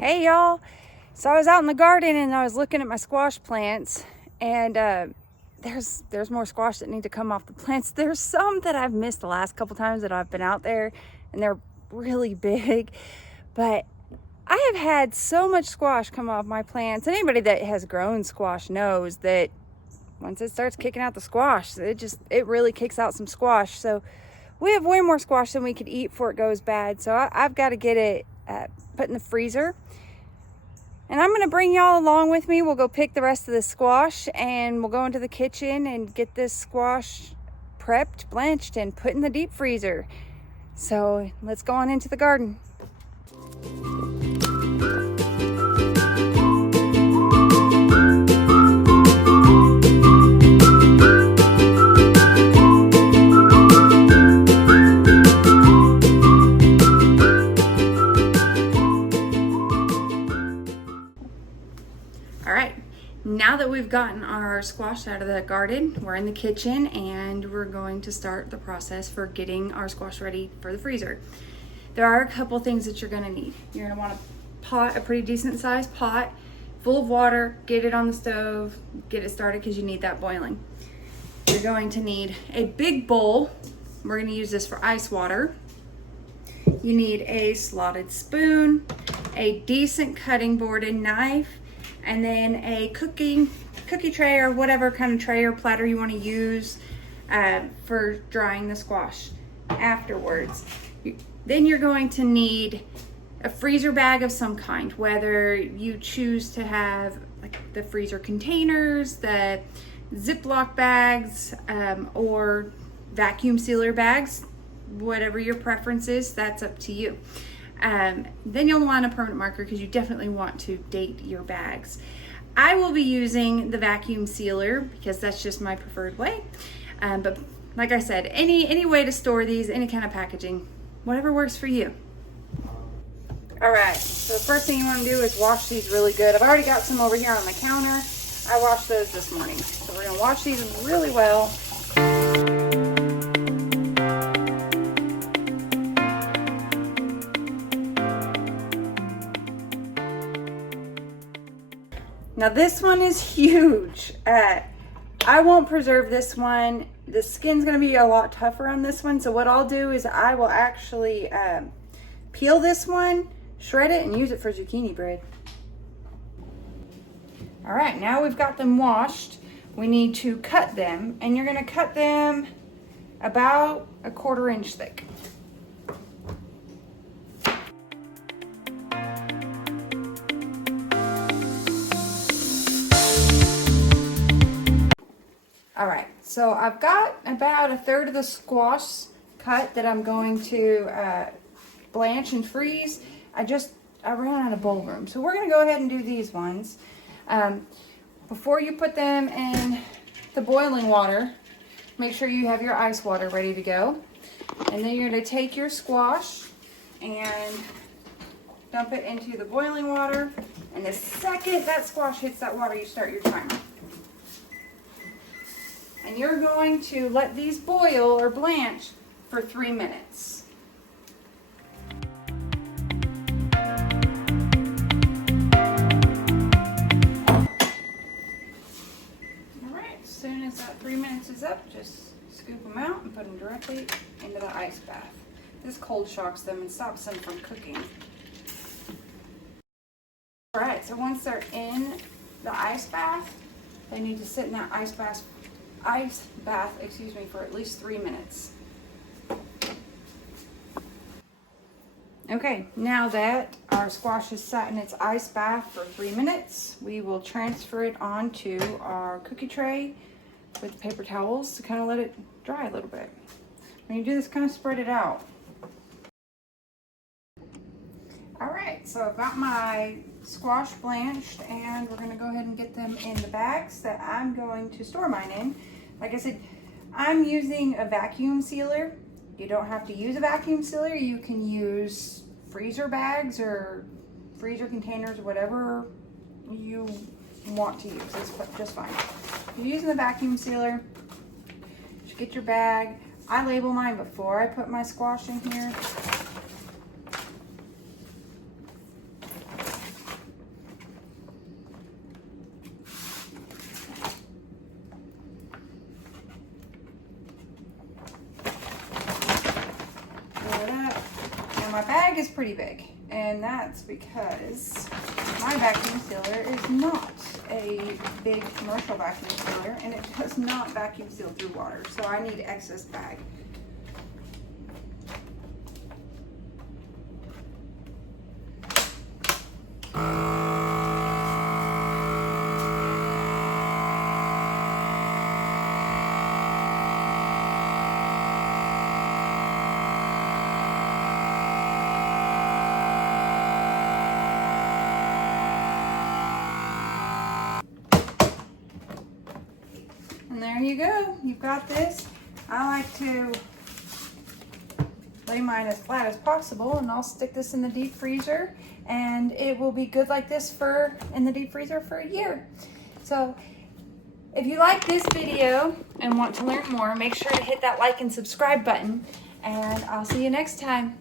Hey y'all, so I was out in the garden and I was looking at my squash plants, and there's more squash that need to come off the plants. There's some that I've missed the last couple times that I've been out there, and they're really big, but I have had so much squash come off my plants. Anybody that has grown squash knows that once it starts kicking out the squash, it really kicks out some squash. So we have way more squash than we could eat before it goes bad. So I've got to get it put in the freezer. And I'm going to bring y'all along with me. We'll go pick the rest of the squash and we'll go into the kitchen and get this squash prepped, blanched, and put in the deep freezer. So let's go on into the garden. Now that we've gotten our squash out of the garden, we're in the kitchen and we're going to start the process for getting our squash ready for the freezer. There are a couple things that you're gonna need. You're gonna want a pretty decent sized pot full of water, get it on the stove, get it started because you need that boiling. You're going to need a big bowl. We're gonna use this for ice water. You need a slotted spoon, a decent cutting board and knife, and then a cookie tray or whatever kind of tray or platter you want to use for drying the squash afterwards. Then you're going to need a freezer bag of some kind, whether you choose to have like the freezer containers, the Ziploc bags, or vacuum sealer bags, whatever your preference is, that's up to you. Then you'll want a permanent marker because you definitely want to date your bags. I will be using the vacuum sealer because that's just my preferred way. But like I said, any way to store these, any kind of packaging, whatever works for you. All right, so the first thing you want to do is wash these really good. I've already got some over here on the counter. I washed those this morning. So we're gonna wash these really well. Now this one is huge. I won't preserve this one. The skin's gonna be a lot tougher on this one. So what I'll do is I will actually peel this one, shred it, and use it for zucchini bread. All right, now we've got them washed. We need to cut them, and you're gonna cut them about a 1/4 inch thick. All right, so I've got about 1/3 of the squash cut that I'm going to blanch and freeze. I ran out of bowl room, so we're gonna go ahead and do these ones. Before you put them in the boiling water, make sure you have your ice water ready to go. And then you're gonna take your squash and dump it into the boiling water. And the second that squash hits that water, you start your timer. And you're going to let these boil or blanch for 3 minutes. All right, as soon as that 3 minutes is up, just scoop them out and put them directly into the ice bath. This cold shocks them and stops them from cooking. All right, so once they're in the ice bath, they need to sit in that ice bath, for at least 3 minutes. Okay, now that our squash is sat in its ice bath for 3 minutes, we will transfer it onto our cookie tray with paper towels to kind of let it dry a little bit. When you do this, kind of spread it out. All right, so I've got my squash blanched and we're gonna go ahead and get them in the bags that I'm going to store mine in. Like I said, I'm using a vacuum sealer. You don't have to use a vacuum sealer. You can use freezer bags or freezer containers or whatever you want to use. It's just fine. If you're using the vacuum sealer, you should get your bag. I label mine before I put my squash in here. bag is pretty big, and that's because my vacuum sealer is not a big commercial vacuum sealer, and it does not vacuum seal through water, so I need excess bag. And there you go, you've got this. I like to lay mine as flat as possible, and I'll stick this in the deep freezer, and it will be good like this in the deep freezer for a year. So if you like this video and want to learn more, make sure to hit that like and subscribe button, and I'll see you next time.